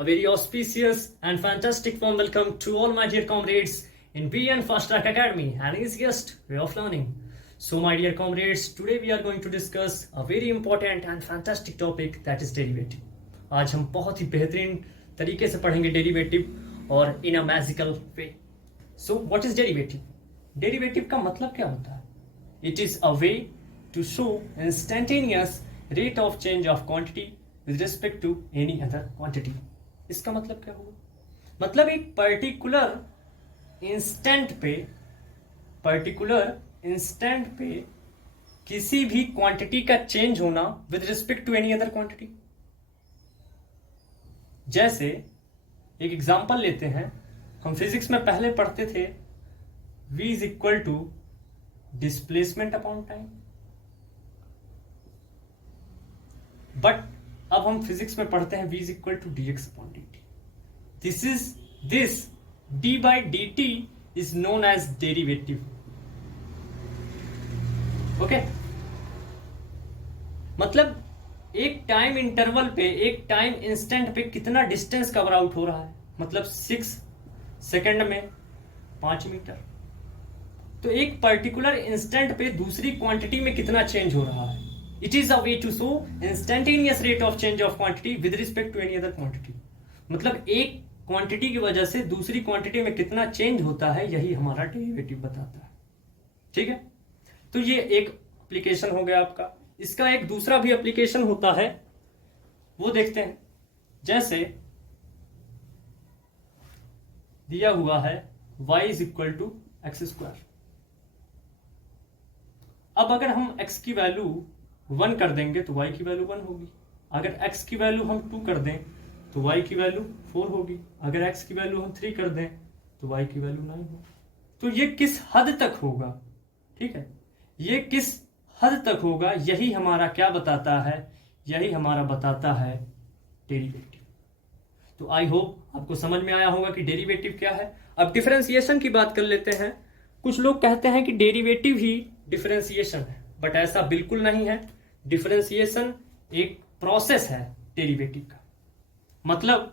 A very auspicious and fantastic warm welcome to all my dear comrades in BN Fast Track Academy and easiest way of learning. So my dear comrades, today we are going to discuss a very important and fantastic topic that is derivative. आज हम बहुत ही बेहतरीन तरीके से पढ़ेंगे derivative और in a magical way. So what is derivative? Derivative का मतलब क्या होता है? It is a way to show instantaneous rate of change of quantity with respect to any other quantity. इसका मतलब क्या होगा? मतलब एक पर्टिकुलर इंस्टेंट पे किसी भी क्वांटिटी का चेंज होना with respect to any other quantity. जैसे एक एग्जांपल लेते हैं, हम फिजिक्स में पहले पढ़ते थे v is equal to displacement upon time, but अब हम फिजिक्स में पढ़ते हैं v is equal to dx upon dt. This d by dt is known as derivative. Okay, मतलब एक टाइम इंटरवल पे, एक टाइम इंस्टेंट पे कितना डिस्टेंस कवर आउट हो रहा है, मतलब 6 सेकंड में 5 मीटर. तो एक पर्टिकुलर इंस्टेंट पे दूसरी क्वांटिटी में कितना चेंज हो रहा है. It is a way to show instantaneous rate of change of quantity with respect to any other quantity. मतलब एक क्वांटिटी की वजह से दूसरी क्वांटिटी में कितना चेंज होता है, यही हमारा डेरिवेटिव बताता है. ठीक है, तो ये एक एप्लीकेशन हो गया आपका. इसका एक दूसरा भी एप्लीकेशन होता है, वो देखते हैं. जैसे दिया हुआ है y is equal to X square. अब अगर हम x की वैल्यू 1 कर देंगे तो y की वैल्यू 1 होगी. अगर x की वैल्यू हम 2 कर दें तो y की वैल्यू 4 होगी. अगर x की वैल्यू हम 3 कर दें तो y की वैल्यू 9 होगी. तो ये किस हद तक होगा, ठीक है, ये किस हद तक होगा, यही हमारा क्या बताता है, यही हमारा बताता है डेरिवेटिव. तो आई होप आपको समझ में आया होगा कि डेरिवेटिव क्या है. अब डिफरेंशिएशन की बात कर लेते हैं. कुछ लोग कहते हैं कि डेरिवेटिव ही डिफरेंशिएशन है, बट ऐसा बिल्कुल नहीं है. डिफरेंशिएशन एक प्रोसेस है डेरिवेटिव का. मतलब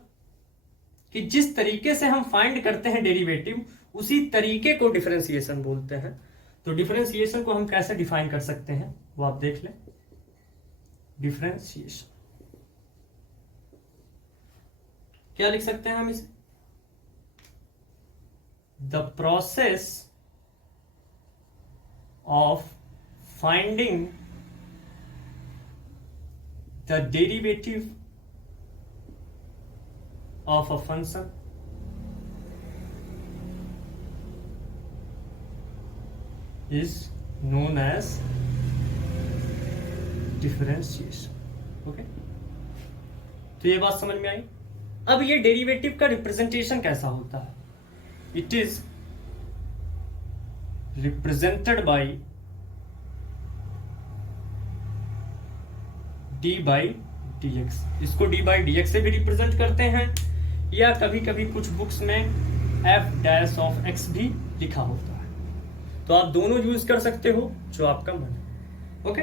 कि जिस तरीके से हम फाइंड करते हैं डेरिवेटिव, उसी तरीके को डिफरेंशिएशन बोलते हैं. तो डिफरेंशिएशन को हम कैसे डिफाइन कर सकते हैं वो आप देख लें. डिफरेंशिएशन क्या लिख सकते हैं हम इसे? The process of finding the derivative of a function is known as differentiation. Okay, तो ये बात समझ में आई. अब ये डेरिवेटिव का रिप्रेजेंटेशन कैसा होता है? It is represented by D by D x. इसको डी बाई डी एक्स से भी रिप्रेजेंट करते हैं, या कभी कभी कुछ बुक्स में एफ डैश ऑफ एक्स भी लिखा होता है. तो आप दोनों यूज कर सकते हो, जो आपका मन है. ओके,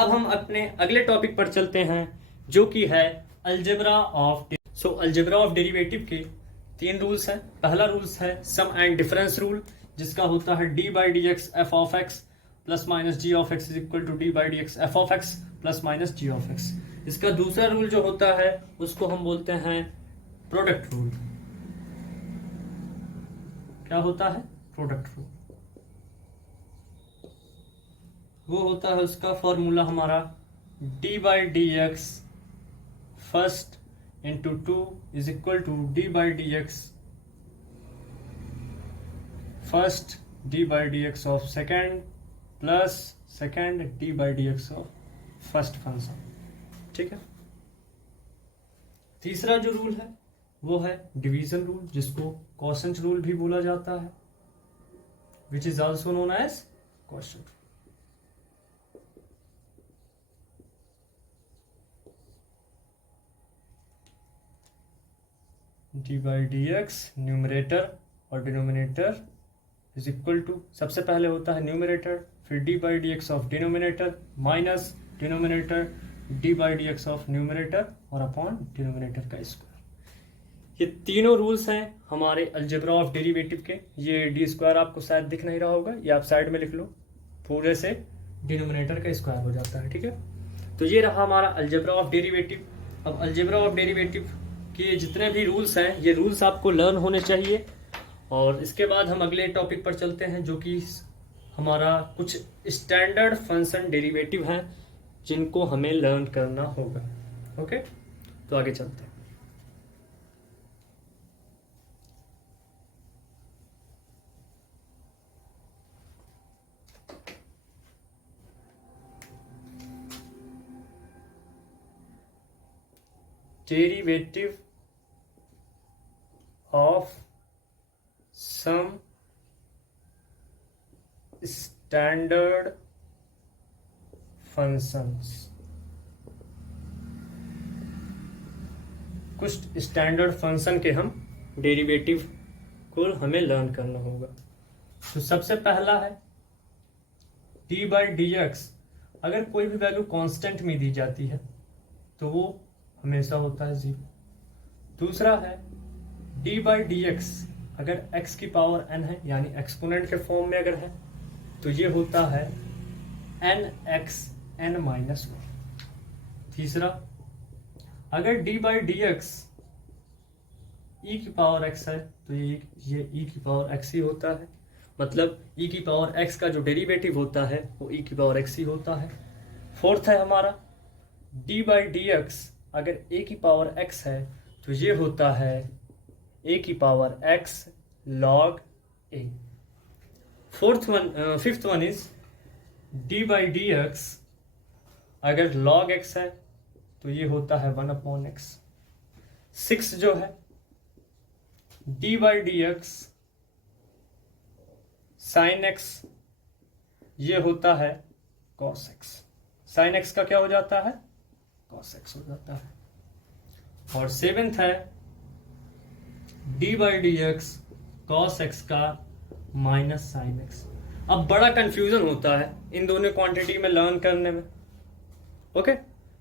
अब हम अपने अगले टॉपिक पर चलते हैं, जो कि है algebra of. So algebra of derivative के 3 रूल्स हैं. पहला रूल्स है सम एंड डिफरेंस रूल, जिसका होता है D by D X F of X plus minus G of X is equal to D by D X F of X plus minus G of X. इसका दूसरा rule जो होता है उसको हम बोलते हैं प्रोडक्ट रूल. क्या होता है? Product rule. वो होता है, उसका फॉर्मूला हमारा D by D X first into 2 is equal to D by D X first D by D x of second plus second D by D x of first function. ठीक है. तीसरा जो rule है वो है division rule, जिसको quotient rule भी बोला जाता है, which is also known as quotient. D by D X numerator और डिनोमिनेटर इज इक्वल टू, सबसे पहले होता है न्यूमरेटर, फिर D by D x of denominator minus denominator D by D x of numerator और अपॉन डिनोमिनेटर का square. ये तीनों रूल्स हैं हमारे अलजेब्रा ऑफ डेरिवेटिव के। ये डी स्क्वायर आपको शायद दिख नहीं रहा होगा, ये आप साइड में लिख लो, पूरे से डिनोमिनेटर का स्क्वायर हो जाता है, ठीक है। तो ये रहा हमारा अलजेब्रा ऑफ डेरिवेटिव। अब अलजेब्रा ऑफ डेरिवेटिव के जितने भी रूल्स हैं, ये रूल्स आपको लर्न होने चाहिए। और इसके बाद हम अगले टॉपिक पर चलते हैं, जो कि हमारा कुछ स्टैंडर्ड फंक्शन डेरिवेटिव हैं जिनको हमें लर्न करना होगा। ओके, तो आगे चलते हैं। Derivative of some standard functions. कुछ स्टैंडर्ड फंक्शन के हम डेरिवेटिव को हमें लर्न करना होगा। तो सबसे पहला है डी बाई डी एक्स। अगर कोई भी वैल्यू कांस्टेंट में दी जाती है तो वो हमेशा होता है 0। दूसरा है डी बाई डी एक्स, अगर x की पावर n है यानी एक्सपोनेंट के फॉर्म में अगर है तो ये होता है nx n माइनस 1। तीसरा, अगर d by D x e की पावर x है तो ये e की पावर x ही होता है, मतलब e की पावर x का जो डेरिवेटिव होता है वो e की पावर x ही होता है। फोर्थ है हमारा d बाई डी एक्स, अगर a की पावर x है तो ये होता है a की power x log a। Fifth one is d by D x, अगर log x है तो ये होता है 1/x। सिक्स जो है d by D x sine x, ये होता है cos x। साइन x का क्या हो जाता है? cos x हो जाता है। और सेवेंथ है d by D x cos x का माइनस साइन एक्स। अब बड़ा कंफ्यूजन होता है इन दोनों क्वांटिटी में लर्न करने में। ओके,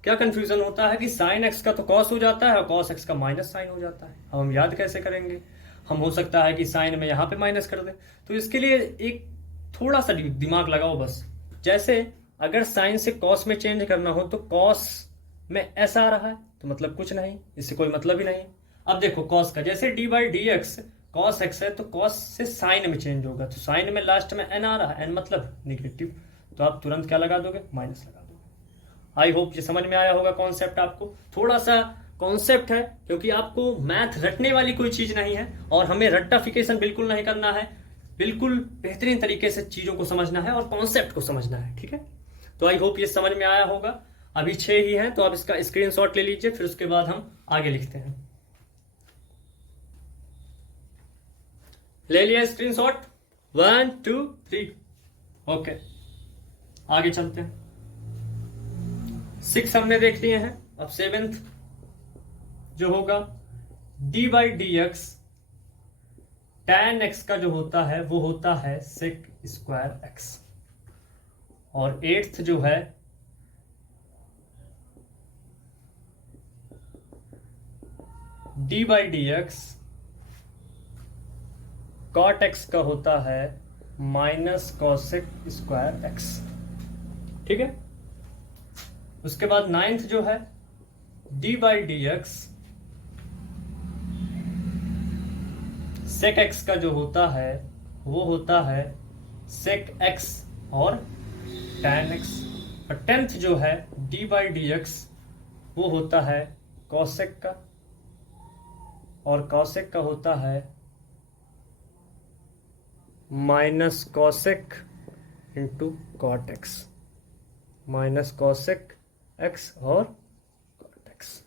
क्या कंफ्यूजन होता है कि साइन एक्स का तो कॉस हो जाता है और कॉस एक्स का माइनस साइन हो जाता है। अब हम याद कैसे करेंगे? हम हो सकता है कि साइन में यहाँ पे माइनस कर दें, तो इसके लिए एक थोड़ा सा दिमाग लगाओ बस। जैसे अगर साइन से कॉस में चेंज करना हो तो कॉस में ऐसा आ रहा है तो मतलब कुछ नहीं, इससे कोई मतलब ही नहीं। अब देखो कॉस का, जैसे D by D x cos x है तो कॉस से साइन में चेंज होगा, तो साइन में लास्ट में एन आ रहा है, एन मतलब निगेटिव, तो आप तुरंत क्या लगा दोगे? माइनस लगा दोगे। आई होप ये समझ में आया होगा कॉन्सेप्ट आपको। थोड़ा सा कॉन्सेप्ट है क्योंकि आपको मैथ रटने वाली कोई चीज नहीं है और हमें रट्टाफिकेशन बिल्कुल नहीं करना है, बिल्कुल बेहतरीन तरीके से चीजों को समझना है और कॉन्सेप्ट को समझना है, ठीक है। तो आई होप ये समझ में आया होगा। अभी 6 ही हैं तो आप इसका स्क्रीनशॉट ले लीजिए, फिर उसके बाद हम आगे लिखते हैं। ले लिया स्क्रीनशॉट? 1 2 3। ओके, आगे चलते हैं। 6 हमने देख लिए हैं, अब 7th जो होगा d by D x tan x का जो होता है वो होता है सेक स्क्वायर एक्स। और 8th जो है d by D x cot x का होता है माइनस कॉसेक स्क्वायर एक्स, ठीक है। उसके बाद 9th जो है d by D x sec x का जो होता है वो होता है सेक एक्स और टैन एक्स। और 10th जो है d बाई डी एक्स वो होता है कॉसेक का, और कॉसेक का होता है minus cosec into cot x, minus cosec x और कॉट एक्स।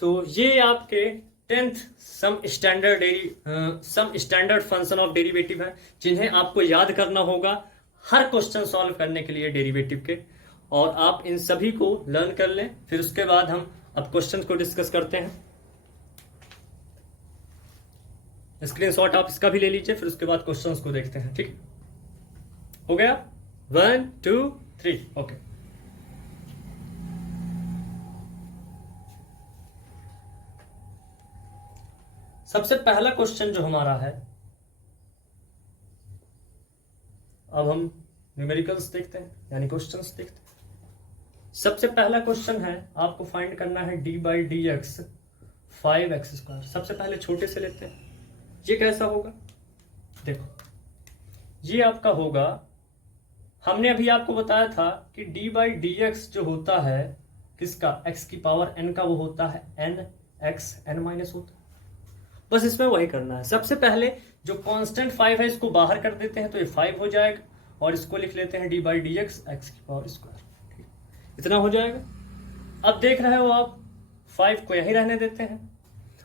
तो ये आपके 10th some standard function of derivative है जिन्हें आपको याद करना होगा हर क्वेश्चन सॉल्व करने के लिए डेरिवेटिव के, और आप इन सभी को लर्न कर लें। फिर उसके बाद हम अब क्वेश्चन को डिस्कस करते हैं। स्क्रीनशॉट आप इसका भी ले लीजिए, फिर उसके बाद क्वेश्चंस को देखते हैं, ठीक हो गया? 1 2 3। ओके, सबसे पहला क्वेश्चन जो हमारा है, अब हम न्यूमेरिकल्स देखते हैं, यानी क्वेश्चंस देखते हैं। सबसे पहला क्वेश्चन है, आपको फाइंड करना है D by D x 5x²। सबसे पहले छोटे से लेते हैं। ये कैसा होगा, देखो ये आपका होगा, हमने अभी आपको बताया था कि डी बाई डी एक्स जो होता है किसका, x की पावर n का, वो होता है n(x) n- होता है। बस इसमें वही करना है। सबसे पहले जो कांस्टेंट 5 है इसको बाहर कर देते हैं तो ये 5 हो जाएगा, और इसको लिख लेते हैं D by D x x की पावर स्क्वायर। इतना हो जाएगा। अब देख रहे हो आप 5 को यहीं रहने देते हैं,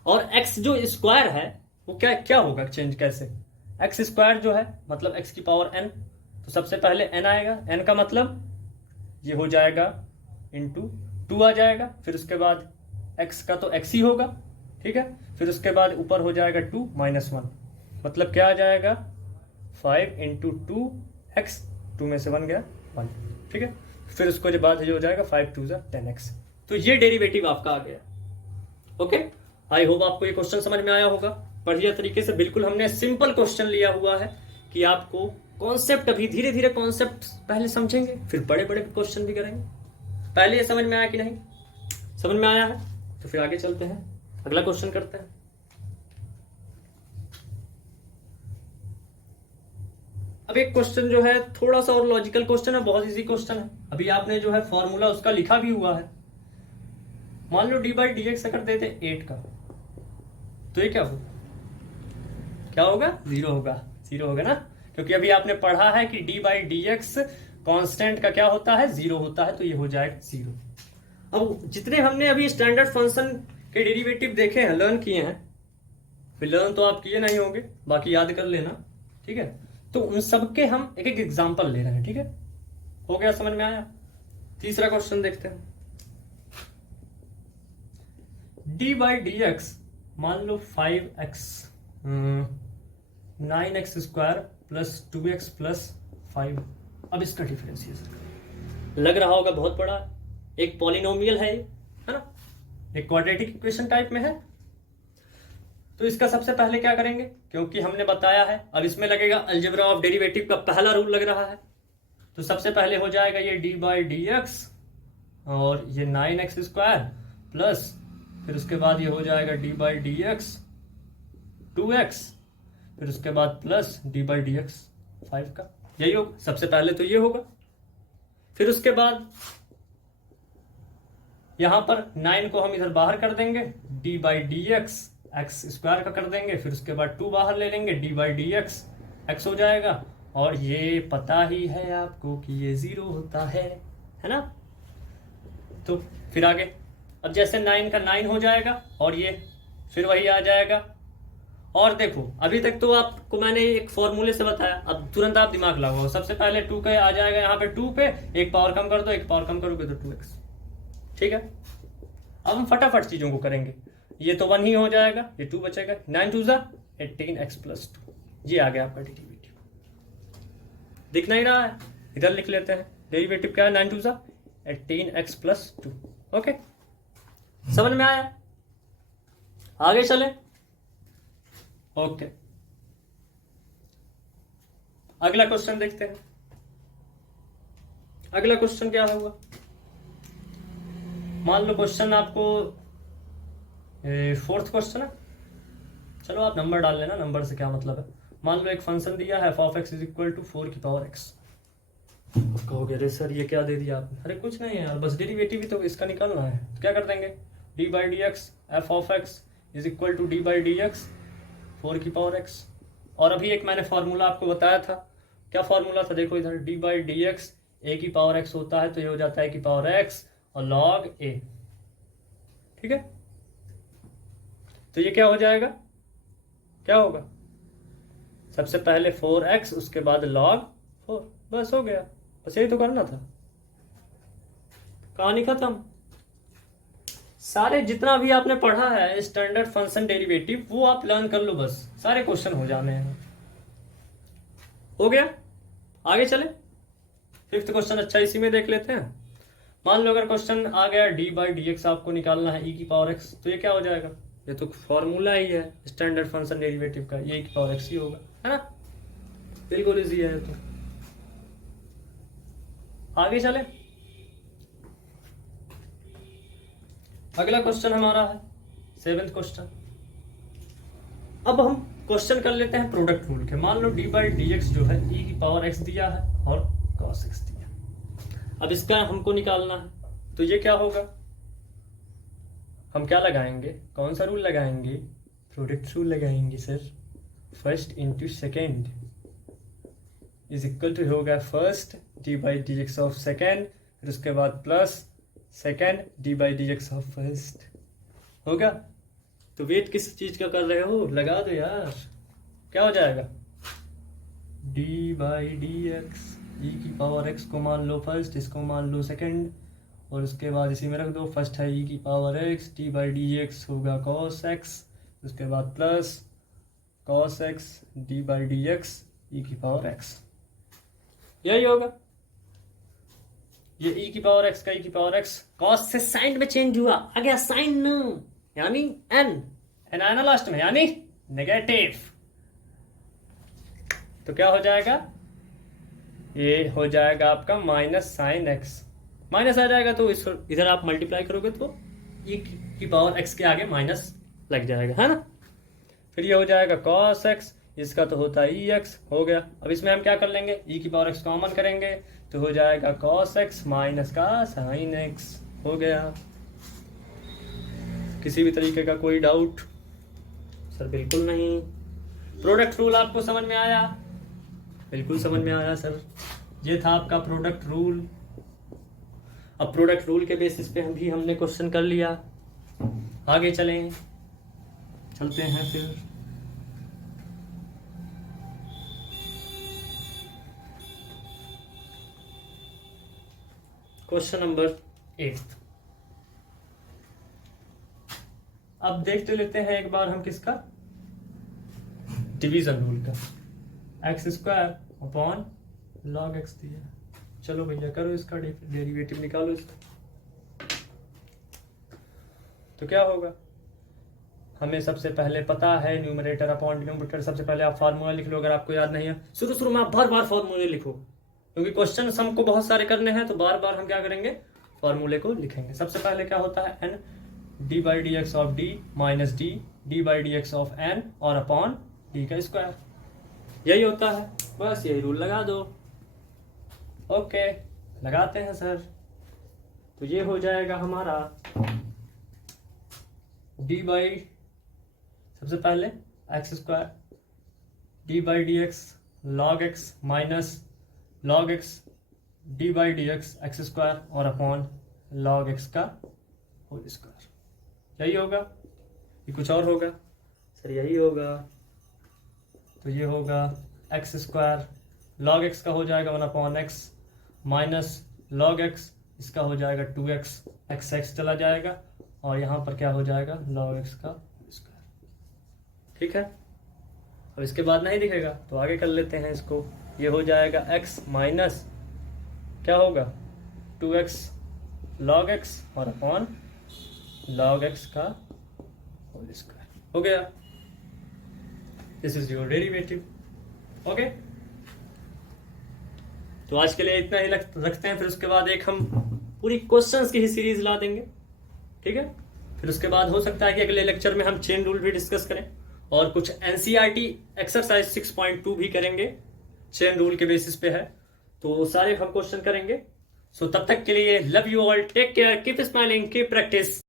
और x जो स्क्वायर है वो क्या क्या होगा, चेंज कैसे, x स्क्वायर जो है मतलब x की पावर n, तो सबसे पहले n आएगा, n का मतलब ये हो जाएगा इंटू 2 आ जाएगा, फिर उसके बाद x का तो x ही होगा, ठीक है, फिर उसके बाद ऊपर हो जाएगा 2 - 1, मतलब क्या आ जाएगा 5 इंटू 2x, 2 में से 1 गया 1, ठीक है, फिर उसको जो बाद हो जाएगा 5 2 10x। तो ये डेरिवेटिव आपका आ गया। ओके, आई होप आपको ये क्वेश्चन समझ में आया होगा बढ़िया तरीके से। बिल्कुल हमने सिंपल क्वेश्चन लिया हुआ है कि आपको कॉन्सेप्ट, अभी धीरे धीरे कॉन्सेप्ट पहले समझेंगे फिर बड़े बड़े क्वेश्चन भी करेंगे। पहले ये समझ में आया कि नहीं, समझ में आया है तो फिर आगे चलते हैं, अगला क्वेश्चन करते हैं। अब एक क्वेश्चन जो है थोड़ा सा और लॉजिकल क्वेश्चन है, बहुत इजी क्वेश्चन है। अभी आपने जो है फॉर्मूला उसका लिखा भी हुआ है। मान लो डी बाई डी एक्स अगर देते 8 का, तो ये क्या होगा, क्या होगा, 0 होगा, 0 होगा ना, क्योंकि अभी आपने पढ़ा है कि D by D x constant का क्या होता है, 0 होता है, तो ये हो जाएगा 0। अब जितने हमने अभी स्टैंडर्ड फंक्शन के डेरिवेटिव देखे हैं, लर्न किए हैं, फिर लर्न तो आप किए नहीं होंगे, बाकी याद कर लेना, ठीक है, तो उन सबके हम एक एक एग्जांपल ले रहे हैं, ठीक है, हो गया, समझ में आया। तीसरा क्वेश्चन देखते हैं। डी बाई डी एक्स, मान लो 5x 9x² plus 2x plus 5। अब इसका डिफरेंशिएशन लग रहा होगा बहुत बड़ा, एक पॉलिनोमियल है ना, एक क्वाड्रेटिक इक्वेशन टाइप में है। तो इसका सबसे पहले क्या करेंगे, क्योंकि हमने बताया है अब इसमें लगेगा अलजेब्रा ऑफ डेरिवेटिव का पहला रूल लग रहा है, तो सबसे पहले हो जाएगा ये डी बाई डी एक्स और ये 9x² प्लस, फिर उसके बाद ये हो जाएगा D by D x 2x, फिर उसके बाद plus D by D x 5 का, यही होगा। सबसे पहले तो ये होगा, फिर उसके बाद यहां पर 9 को हम इधर बाहर कर देंगे, D by D x x square का कर देंगे, फिर उसके बाद 2 बाहर ले लेंगे, D by D x x हो जाएगा, और ये पता ही है आपको कि ये 0 होता है ना। तो फिर आगे, अब जैसे 9 का 9 हो जाएगा और ये फिर वही आ जाएगा। और देखो अभी तक तो आपको मैंने एक फॉर्मूले से बताया, अब तुरंत आप दिमाग लगाओ। सबसे पहले 2 का आ जाएगा यहाँ पे 2 पे, एक पावर कम कर दो, एक पावर कम करोगे तो 2x, ठीक है। अब हम फटाफट चीजों को करेंगे, ये तो 1 ही हो जाएगा, ये 2 बचेगा, 9 2 18x प्लस 2, ये आ गया आपका डेरिवेटिव। दिख नहीं रहा है, इधर लिख लेते हैं, डेरिवेटिव क्या है, 9 2 18x प्लस 2। ओके, समझ में आया, आगे चले। ओके, अगला क्वेश्चन देखते हैं। अगला क्वेश्चन क्या होगा, मान लो क्वेश्चन आपको 4th क्वेश्चन है, चलो आप नंबर डाल लेना, नंबर से क्या मतलब है। मान लो एक फंक्शन दिया है f(x) = 4 की पावर x। कहोगे अरे सर ये क्या दे दिया आपने, अरे कुछ नहीं है यार, बस डेरिवेटिव ही तो इसका निकालना है, तो क्या कर देंगे, D by D x f(x) = D by D x 4 की पावर x। और अभी एक मैंने फॉर्मूला आपको बताया था, क्या फॉर्मूला था, देखो इधर, डी बाई डी एक्स ए की पावर x होता है, तो ये हो जाता है की पावर x और log a, ठीक है। तो ये क्या हो जाएगा, क्या होगा, सबसे पहले 4x उसके बाद log 4, बस हो गया, बस यही तो करना था, कहानी खत्म। सारे जितना भी आपने पढ़ा है स्टैंडर्ड फंक्शन डेरिवेटिव वो आप लर्न कर लो, बस सारे क्वेश्चन हो जाने हैं। हो गया, आगे चले। 5th क्वेश्चन, अच्छा इसी में देख लेते हैं। मान लो अगर क्वेश्चन आ गया डी बाई डी एक्स आपको निकालना है e की पावर x, तो ये क्या हो जाएगा, ये तो फॉर्मूला ही है स्टैंडर्ड फंक्शन डेरिवेटिव का, ये की पावर एक्स ही होगा, है ना। बिल्कुल इजी है। तो आगे चले, अगला क्वेश्चन हमारा है 7th क्वेश्चन। अब हम क्वेश्चन कर लेते हैं प्रोडक्ट रूल के। मान लो डी बाई डी एक्स जो है ई की पावर एक्स दिया है और कॉस एक्स दिया। अब इसका हमको निकालना है, तो ये क्या होगा, हम क्या लगाएंगे, कौन सा रूल लगाएंगे, प्रोडक्ट रूल लगाएंगे sir. First into second is equal to होगा first D by D x of second, फिर उसके बाद plus second D by D x of first होगा। तो वेट किस चीज का कर रहे हो, लगा दो यार। क्या हो जाएगा, D by D x e की पावर एक्स को मान लो फर्स्ट, इसको मान लो सेकेंड, और उसके बाद इसी में रख दो। फर्स्ट है ई की power x, d by D x होगा कॉस एक्स, उसके बाद plus cos x d by D x e की पावर एक्स, यही होगा। ये ई की पावर एक्स का ई की पावर एक्स कॉस से साइन में चेंज हुआ, आ गया साइन यानी एन आया ना लास्ट में, यानी नेगेटिव। तो क्या हो जाएगा, ये हो जाएगा आपका माइनस साइन एक्स, माइनस आ जाएगा तो इस इधर आप मल्टीप्लाई करोगे तो ई की पावर एक्स के आगे माइनस लग जाएगा, है ना। फिर ये हो जाएगा कॉस एक्स, इसका तो होता है ई एक्स, हो गया। अब इसमें हम क्या कर लेंगे, ई की पावर एक्स कॉमन करेंगे तो हो जाएगा कॉस एक्स माइनस का साइन एक्स, हो गया। किसी भी तरीके का कोई डाउट सर? बिल्कुल नहीं। प्रोडक्ट रूल आपको समझ में आया? बिल्कुल समझ में आया सर। ये था आपका प्रोडक्ट रूल। अब प्रोडक्ट रूल के बेसिस पे हमने क्वेश्चन कर लिया। आगे चलते हैं फिर। Question number 8। अब देखते लेते हैं एक बार हम किसका, डिवीजन रूल का। X square upon log x दिया। चलो भैया करो इसका डेरिवेटिव निकालो इसका। तो क्या होगा, हमें सबसे पहले पता है न्यूमरेटर अपॉन डिनोमिनेटर। सबसे पहले आप फार्मूला लिख लो, अगर आपको याद नहीं है। शुरू में आप बार बार फार्मूले लिखो, क्योंकि क्वेश्चन हमको बहुत सारे करने हैं, तो बार बार हम क्या करेंगे, फार्मूले को लिखेंगे। सबसे पहले क्या होता है, n d by D x of d minus d by D x of n और अपॉन डी का स्क्वायर, यही होता है। बस यही रूल लगा दो। ओके, लगाते हैं सर। तो ये हो जाएगा हमारा डी बाई, सबसे पहले x square D by D x log x minus log x d by D x x square और अपॉन लॉग एक्स का होल स्क्वायर, यही होगा। ये कुछ और होगा सर? यही होगा। तो ये होगा एक्स स्क्वायर लॉग एक्स का हो जाएगा 1 upon x minus log x, इसका हो जाएगा 2x, एक्स एक्स चला जाएगा और यहाँ पर क्या हो जाएगा, लॉग एक्स का स्क्वायर। ठीक है। अब इसके बाद नहीं दिखेगा तो आगे कर लेते हैं इसको। ये हो जाएगा x माइनस क्या होगा 2x log x और अपॉन log x का होल स्क्वायर, हो गया। This is your derivative. Okay, तो आज के लिए इतना ही रखते हैं। फिर उसके बाद एक हम पूरी क्वेश्चंस की ही सीरीज ला देंगे, ठीक है। फिर उसके बाद हो सकता है कि अगले लेक्चर में हम चेन रूल भी डिस्कस करें और कुछ एनसीईआरटी एक्सरसाइज 6.2 भी करेंगे, चेन रूल के बेसिस पे है, तो सारे हम क्वेश्चन करेंगे। सो तब तक के लिए love you all, take care, keep smiling, keep practice.